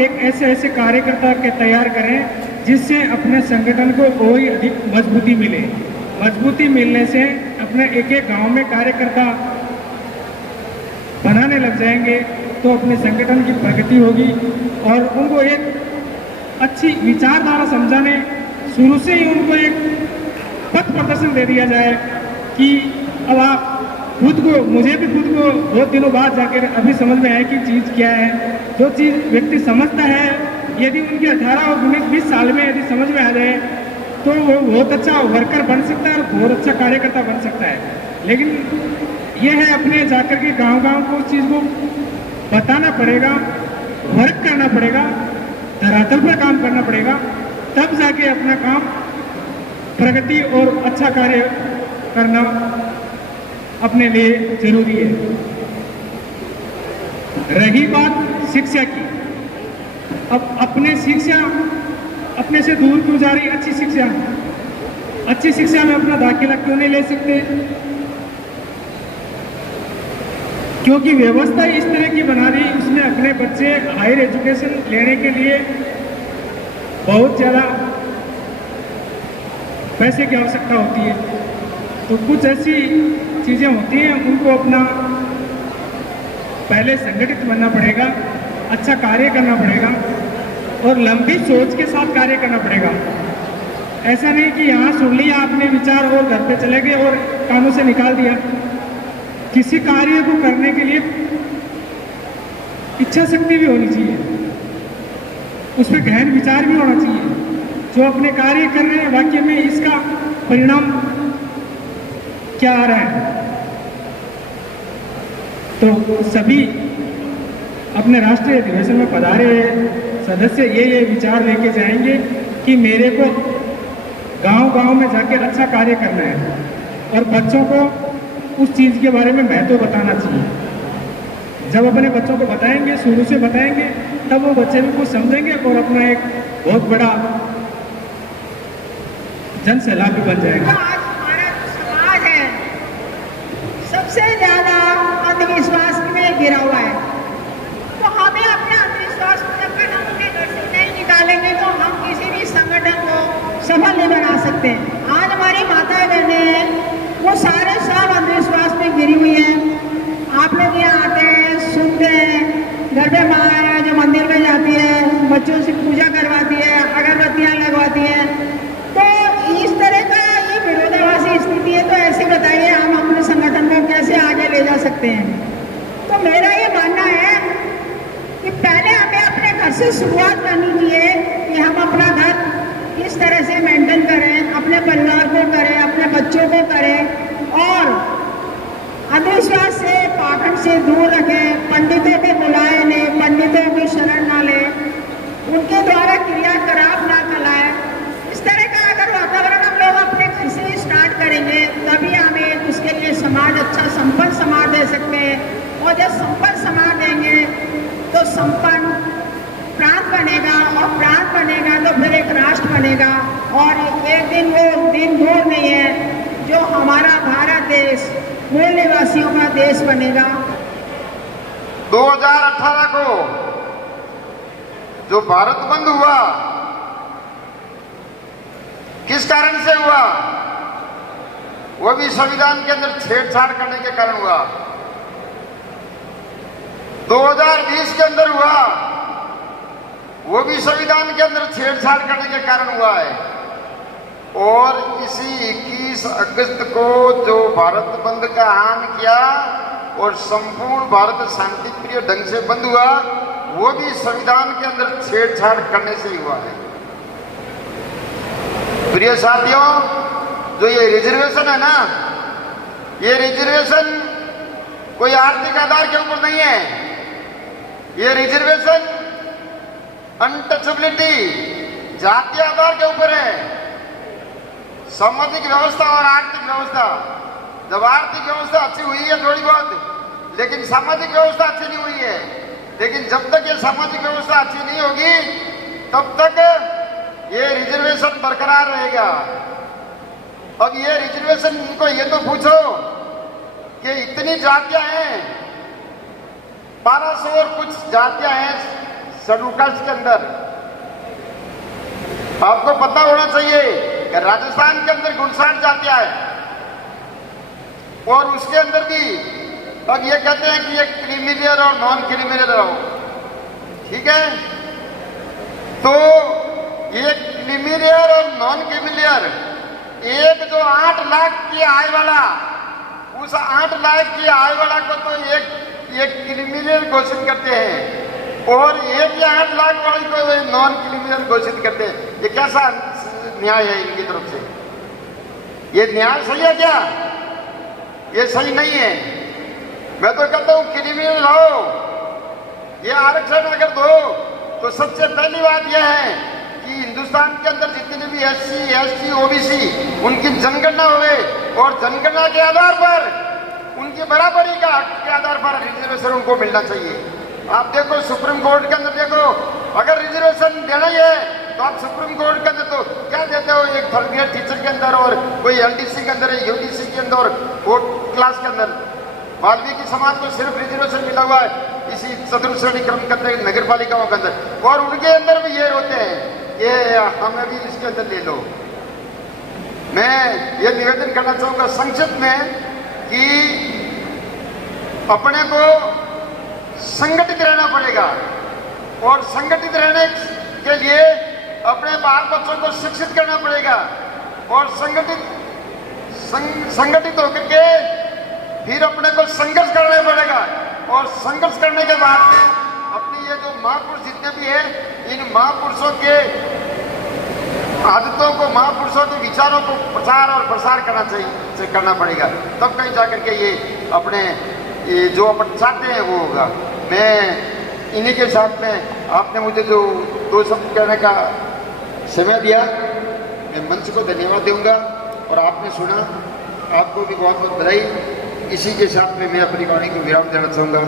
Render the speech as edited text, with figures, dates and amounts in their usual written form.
एक ऐसे कार्यकर्ता के तैयार करें जिससे अपने संगठन को और अधिक मजबूती मिले। मजबूती मिलने से अपने एक एक गांव में कार्यकर्ता बनाने लग जाएंगे तो अपने संगठन की प्रगति होगी और उनको एक अच्छी विचारधारा समझाने, शुरू से ही उनको एक पथ प्रदर्शन दे दिया जाए कि अब आप खुद को, मुझे भी खुद को बहुत दिनों बाद जाकर अभी समझ में आया कि चीज़ क्या है। जो चीज़ व्यक्ति समझता है, यदि उनके 18 और 19-20 साल में यदि समझ में आ जाए तो वो बहुत अच्छा वर्कर बन सकता है और बहुत अच्छा कार्यकर्ता बन सकता है। लेकिन यह है अपने जाकर के गांव-गांव को उस चीज़ को बताना पड़ेगा, वर्क करना पड़ेगा, धरातल पर काम करना पड़ेगा, तब जाके अपना काम प्रगति और अच्छा कार्य करना अपने लिए जरूरी है। रही बात शिक्षा की, अब अपने से दूर क्यों जा रही अच्छी शिक्षा में अपना दाखिला क्यों नहीं ले सकते? क्योंकि व्यवस्था इस तरह की बना रही, उसमें अपने बच्चे हायर एजुकेशन लेने के लिए बहुत ज़्यादा पैसे की आवश्यकता होती है। तो कुछ ऐसी चीज़ें होती हैं, उनको अपना पहले संगठित बनना पड़ेगा, अच्छा कार्य करना पड़ेगा और लंबी सोच के साथ कार्य करना पड़ेगा। ऐसा नहीं कि यहाँ सुन लिया आपने विचार और घर पे चले गए और कानों से निकाल दिया। किसी कार्य को करने के लिए इच्छा शक्ति भी होनी चाहिए, उसमें गहन विचार भी होना चाहिए। जो अपने कार्य कर रहे हैं वाकई में इसका परिणाम क्या आ रहा है। तो सभी अपने राष्ट्रीय अधिवेशन में पधारे सदस्य ये विचार लेके जाएंगे कि मेरे को गांव-गांव में जाकर अच्छा कार्य करना है और बच्चों को उस चीज़ के बारे में महत्व बताना चाहिए। जब अपने बच्चों को बताएंगे, शुरू से बताएंगे, तब वो बच्चे भी कुछ समझेंगे और अपना एक बहुत बड़ा जन सैलाब भी बन जाएगा। आज हमारा जो समाज है सबसे ज्यादा अंधविश्वास में घिरा हुआ है, तो हमें अपना अंधविश्वास को जब तक हम अपने घर से नहीं निकालेंगे तो हम किसी भी संगठन को सफल नहीं बना सकते। आज हमारी माताएं बहनें वो सारे सब अंधविश्वास में घिरी हुई हैं। आप लोग यहाँ आते हैं, सुनते हैं, घर पे माँ है जो मंदिर में जाती है, बच्चों से पूजा करवाती है, अगरबत्तियाँ लगवाती है, तो इस तरह का ये विरोधाभासी स्थिति है। तो ऐसे बताइए हम अपने संगठन को कैसे आगे ले जा सकते हैं? तो मेरा ये मानना है कि पहले हमें अपने घर से शुरुआत करनी चाहिए कि हम अपना घर इस तरह से मेंटेन करें, अपने परिवार को करें, अपने बच्चों को करें और अंधविश्वास से, पाखंड से दूर रखें। पंडितों को बुलाए लें, पंडितों की शरण ना लें, उनके द्वारा क्रियाकलाप ना चलाएं। इस तरह का अगर वातावरण हम लोग अपने घर से स्टार्ट करेंगे तभी हमें उसके लिए समाज अच्छा संपन्न समाज दे सकते हैं। और जब संपन्न समाज देंगे तो संपन्न प्रांत बनेगा और प्रांत बनेगा तो फिर एक राष्ट्र बनेगा और एक दिन वो दिन दूर नहीं है जो हमारा भारत देश मूल निवासियों का देश बनेगा। 2018 को जो भारत बंद हुआ किस कारण से हुआ? वो भी संविधान के अंदर छेड़छाड़ करने के कारण हुआ। 2020 के अंदर हुआ, वो भी संविधान के अंदर छेड़छाड़ करने के कारण हुआ है। और इसी 21 अगस्त को जो भारत बंद का ऐलान किया और संपूर्ण भारत शांति प्रिय ढंग से बंद हुआ, वो भी संविधान के अंदर छेड़छाड़ करने से ही हुआ है। प्रिय साथियों, जो ये रिजर्वेशन है ना, ये रिजर्वेशन कोई आर्थिक आधार के ऊपर नहीं है। ये रिजर्वेशन अनटचेबिलिटी जातीय आधार के ऊपर है। सामाजिक व्यवस्था और आर्थिक व्यवस्था, जब आर्थिक व्यवस्था अच्छी हुई है थोड़ी बहुत, लेकिन सामाजिक व्यवस्था अच्छी नहीं हुई है। लेकिन जब तक ये सामाजिक व्यवस्था अच्छी नहीं होगी तब तक ये रिजर्वेशन बरकरार रहेगा। अब ये रिजर्वेशन, इनको ये तो पूछो कि इतनी जातियां हैं, 1200 और कुछ जातियां हैं सलूकस के अंदर। आपको पता होना चाहिए कि राजस्थान के अंदर गुलसार जातियां है और उसके अंदर भी अब ये कहते हैं कि ये क्रिमिनल और नॉन क्रिमिनल हो, ठीक है। तो ये क्रिमिनल और नॉन क्रिमिनल, एक जो 8 लाख की आय वाला, उस 8 लाख की आय वाला को तो एक क्रिमिनल घोषित करते हैं और एक या 8 लाख वाले को नॉन क्रिमिनल घोषित करते हैं। ये कैसा न्याय है इनकी तरफ से? ये न्याय सही है क्या? ये सही नहीं है। मैं तो कहता हूं क्रिमिनल हो, ये आरक्षण अगर दो तो सबसे पहली बात यह है कि हिंदुस्तान के अंदर जितने भी SC, ST, OBC उनकी जनगणना हुए और जनगणना के आधार पर उनकी बराबरी का हक के आधार पर रिजर्वेशन उनको मिलना चाहिए। आप देखो सुप्रीम कोर्ट के अंदर देखो, अगर रिजर्वेशन देना ही है तो आप सुप्रीम कोर्ट के अंदर तो क्या देते हो? एक थर्ड ग्रेड टीचर के अंदर और कोई LDC के अंदर, UDC के अंदर और 4th क्लास के अंदर। वाल्मीकि समाज को सिर्फ रिजर्वेशन मिला हुआ है इसी चतुर्श्रेणी क्रम के अंदर नगर पालिकाओं के अंदर, और उनके अंदर भी ये होते हैं ये हमें भी इसके अंदर ले लो। मैं ये निवेदन करना चाहूंगा संक्षिप्त में कि अपने को संगठित रहना पड़ेगा और संगठित रहने के लिए अपने बाल बच्चों को शिक्षित करना पड़ेगा और संगठित होकर के फिर अपने को संघर्ष करना पड़ेगा और संघर्ष करने के बाद में अपनी ये जो महापुरुष जितने भी हैं, इन महापुरुषों के आदतों को, महापुरुषों के विचारों को प्रचार और प्रसार करना पड़ेगा, तब कहीं जाकर के ये अपने ये जो अपन चाहते हैं वो होगा। मैं इन्हीं के साथ में आपने मुझे जो 2 शब्द कहने का समय दिया, मैं मंच को धन्यवाद दूंगा और आपने सुना, आपको भी बहुत बहुत बधाई। इसी के साथ में मैं अपनी वाणी को विराम देना चाहूंगा।